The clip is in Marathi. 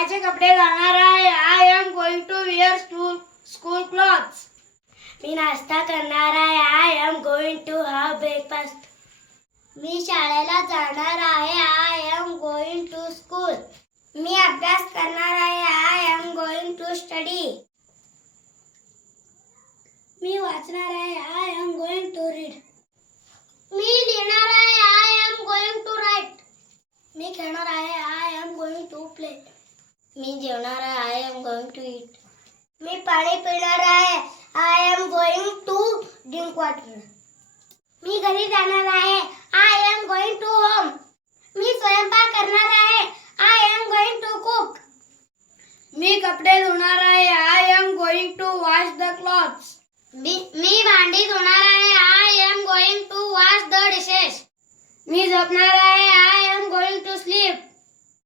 शाळेचे कपडे घालणार आहे. I am going to wear school school clothes मी नाश्ता करणार आहे. I am going to have breakfast मी शाळेला जाणार आहे. I am going to school मी अभ्यास करणार आहे. I am going to study मी वाचणार आहे. I am going to read मी लिहिणार आहे. I am going to write मी खेळणार आहे. I am going to play मी जेवणार आहे. I am going to eat मी पाणी पिणार आहे. I am going to drink water मी घरी जाणार आहे. I am going to home मी स्वयंपाक करणार आहे. I am going to cook मी कपडे धुणार आहे. I am going to wash the clothes मी मी भांडी धुणार आहे. I am going to wash the dishes मी झोपणार आहे. I am going to sleep